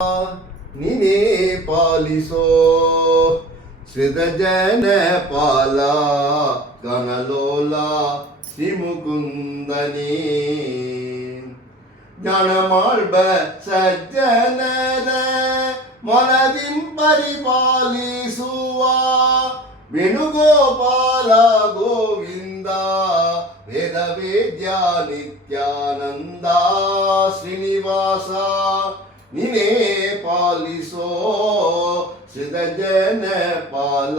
ನೀನೇ ಪಾಲಿಸೋ ಶ್ರೀಧಜನ ಪಾಲ ಗಣಲೋಲ ಶ್ರೀಮುಕುಂದನಿ ಜ್ಞಾನಮಾಳ್ಬ ಸಜ್ಜನರ ಮನದಿಂ ಪರಿಪಾಲಿಸುವ ವೇಣುಗೋಪಾಲ ಗೋವಿಂದ ವೇದ ವೇದ್ಯ ನಿತ್ಯಾನಂದ ಶ್ರೀನಿವಾಸ ನೀನೇ ಪಾಲಿಸೋ ಶ್ರೀಧಜನ ಪಾಲ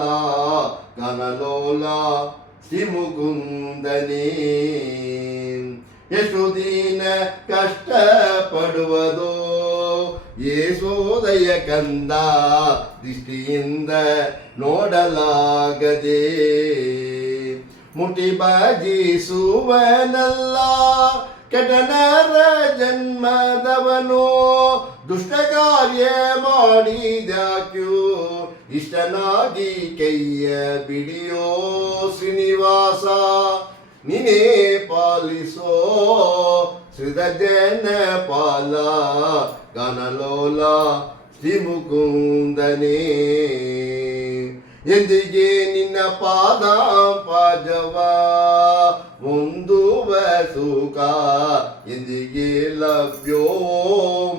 ಗಣಲೋಲ ಶ್ರೀಮುಕುಂದನಿ ಎಷ್ಟು ದಿನ ಕಷ್ಟಪಡುವುದೋ ಯೇಸೋದಯ ಕಂದ ದೃಷ್ಟಿಯಿಂದ ನೋಡಲಾಗದೆ ಮುಟಿ ಬಾಜಿಸುವನಲ್ಲ ಕೆಟನರ ಜನ್ಮದವನು ದುಷ್ಟ ಕಾರ್ಯ ಮಾಡಿದಾಕ್ಯೂ ಇಷ್ಟನಾಗಿ ಕೈಯ ಬಿಡಿಯೋ ಶ್ರೀನಿವಾಸ ನೀನೇ ಪಾಲಿಸೋ ಶ್ರೀಧಜನ ಪಾಲ ಗಣಲೋಲ ಶ್ರೀಮುಕುಂದನೇ ಎಂದಿಗೆ ನಿನ್ನ ಪಾದ ಪಾಜವ ಹೊಂದುವ ಸುಖ ಎಂದಿಗೆ ಲಭ್ಯೋ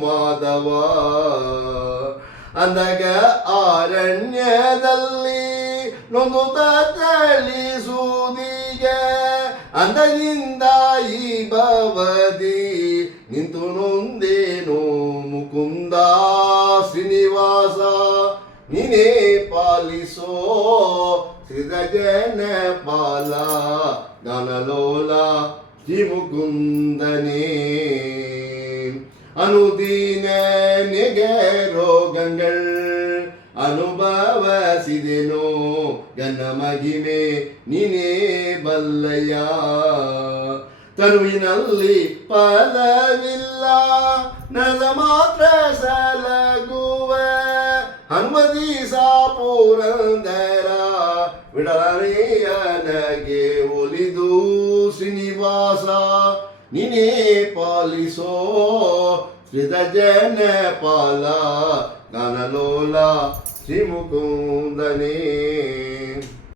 ಮಾಧವ ಅಂದಾಗ ಅರಣ್ಯದಲ್ಲಿ ನೊಂದು ತಳಿಸುವುದೀಗೆ ಅಂದದಿಂದ ಈ ಭವದಿ ನಿಂತು ನೊಂದೇನೋ ಮುಕುಂದ ಶ್ರೀನಿವಾಸ ನೀನೇ ಪಾಲಿಸೋ ಶ್ರೀಧಜನ ಪಾಲ ಗಣಲೋಲ ಶ್ರೀಮುಕುಂದನೇ ಅನುದಿನ ನೆಗೆ ರೋಗங்கள் ಅನುಭವಸಿದೆನೋ ಗನ ಮಹಿಮೆ ನೀನೇ ಬಲ್ಲಯ್ಯ ತನುವಿನಲ್ಲಿ ಫಲವಿಲ್ಲ ನದ ಮಾತ್ರ ಸಲಗುವ ಹನುಮದೀಸ ಪುರಂದರ ವಿಡಲನೆಯನಗೆ ಒಲಿದು ಶ್ರೀನಿವಾಸ ನೀನೇ ಪಾಲಿಸೋ ಶ್ರೀಧಜನ ಪಾಲ ಗಣಲೋಲ ಶ್ರೀಮುಕುಂದನೇ